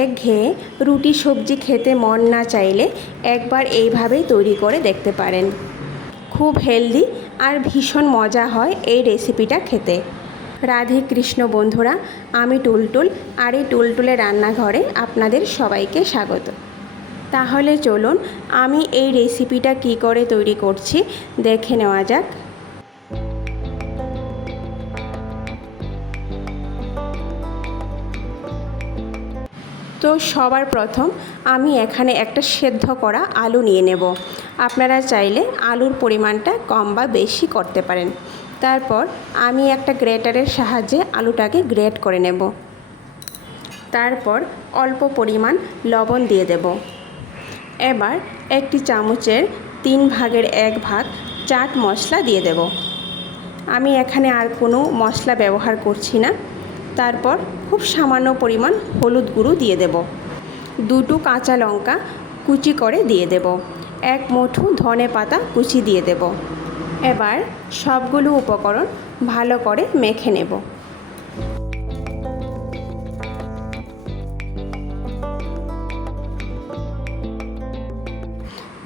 একঘেয়ে রুটি সবজি খেতে মন না চাইলে একবার এইভাবেই তৈরি করে দেখতে পারেন। খুব হেলদি আর ভীষণ মজা হয় এই রেসিপিটা খেতে। রাধে কৃষ্ণ বন্ধুরা, আমি টুলটুল, আর এই টুলটুলের রান্নাঘরে আপনাদের সবাইকে স্বাগত। তাহলে চলুন আমি এই রেসিপিটা কি করে তৈরি করছি দেখে নেওয়া যাক। তো সবার প্রথম আমি এখানে একটা সেদ্ধ করা আলু নিয়ে নেব। আপনারা চাইলে আলুর পরিমাণটা কম বা বেশি করতে পারেন। তারপর আমি একটা গ্রেটারের সাহায্যে আলুটাকে গ্রেট করে নেব। তারপর অল্প পরিমাণ লবণ দিয়ে দেব। এবার একটি চামচের 3 ভাগের 1 ভাগ চাট মশলা দিয়ে দেব। আমি এখানে আর কোনো মশলা ব্যবহার করছি না। তারপর খুব সামান্য পরিমাণ হলুদ গুঁড়ো দিয়ে দেব। 2টো কাঁচা লঙ্কা কুচি করে দিয়ে দেব। 1 মুঠো ধনে পাতা কুচি দিয়ে দেব। এবার সবগুলো উপকরণ ভালো করে মেখে নেব।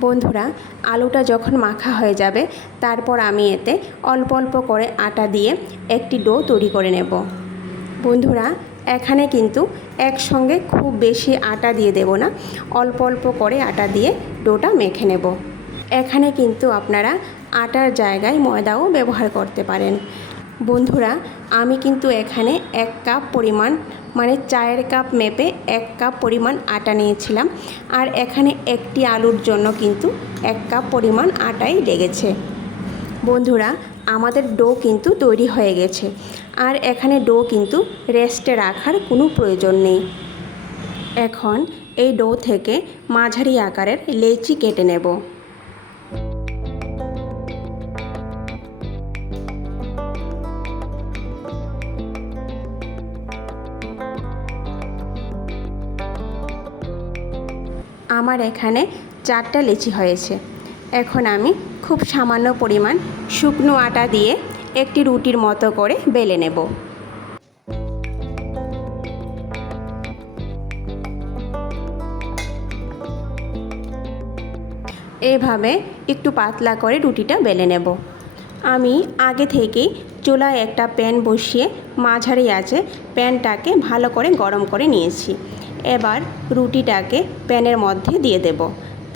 বন্ধুরা, আলুটা যখন মাখা হয়ে যাবে তারপর আমি এতে অল্প অল্প করে আটা দিয়ে একটি ডো তৈরি করে নেব। বন্ধুরা, এখানে কিন্তু একসঙ্গে খুব বেশি আটা দিয়ে দেব না, অল্প অল্প করে আটা দিয়ে ডোটা মেখে নেব। এখানে কিন্তু আপনারা আটার জায়গায় ময়দাও ব্যবহার করতে পারেন। বন্ধুরা, আমি কিন্তু এখানে 1 কাপ পরিমাণ মানে চায়ের কাপ মেপে 1 কাপ পরিমাণ আটা নিয়েছিলাম। আর এখানে একটি আলুর জন্য কিন্তু 1 কাপ পরিমাণ আটাই লেগেছে। বন্ধুরা, আমাদের ডো কিন্তু তৈরি হয়ে গেছে। আর এখানে ডো কিন্তু রেস্টে রাখার কোনো প্রয়োজন নেই। এখন এই ডো থেকে মাঝারি আকারের লেচি কেটে নেব। আমার এখানে 4টা লেচি হয়েছে। এখন আমি খুব সামান্য পরিমাণ শুকনো আটা দিয়ে একটি রুটির মতো করে বেলে নেব। এভাবে একটু পাতলা করে রুটিটা বেলে নেব। আমি আগে থেকেই চুলায় একটা প্যান বসিয়ে মাঝারি আঁচে প্যানটাকে ভালো করে গরম করে নিয়েছি। এবার রুটিটাকে প্যানের মধ্যে দিয়ে দেব।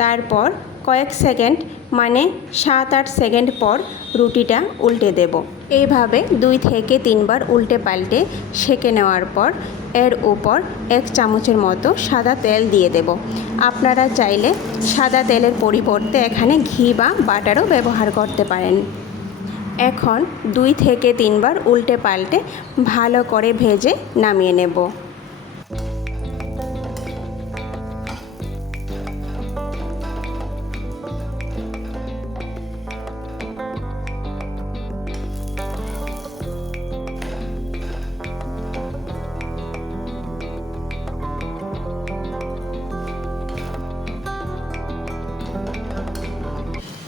তারপর কয়েক সেকেন্ড মানে 7-8 সেকেন্ড পর রুটিটা উল্টে দেব। এইভাবে 2 থেকে 3 বার উল্টে পাল্টে সেঁকে নেওয়ার পর এর উপর 1 চামচের মতো সাদা তেল দিয়ে দেব। আপনারা চাইলে সাদা তেলের পরিবর্তে এখানে ঘি বা বাটারও ব্যবহার করতে পারেন। এখন 2 থেকে 3 বার উল্টে পাল্টে ভালো করে ভেজে নামিয়ে নেব।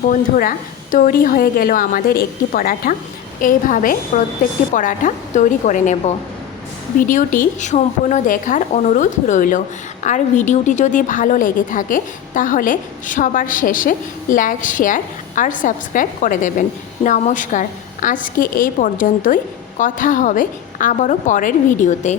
বন্ধুরা, তৈরি হয়ে গেল আমাদের একটি পরাঠা। এইভাবে প্রত্যেকটি পরাঠা তৈরি করে নেব। ভিডিওটি সম্পূর্ণ দেখার অনুরোধ রইল। আর ভিডিওটি যদি ভালো লেগে থাকে তাহলে সবার শেষে লাইক, শেয়ার আর সাবস্ক্রাইব করে দেবেন। নমস্কার, আজকে এই পর্যন্তই। কথা হবে আবারও পরের ভিডিওতে।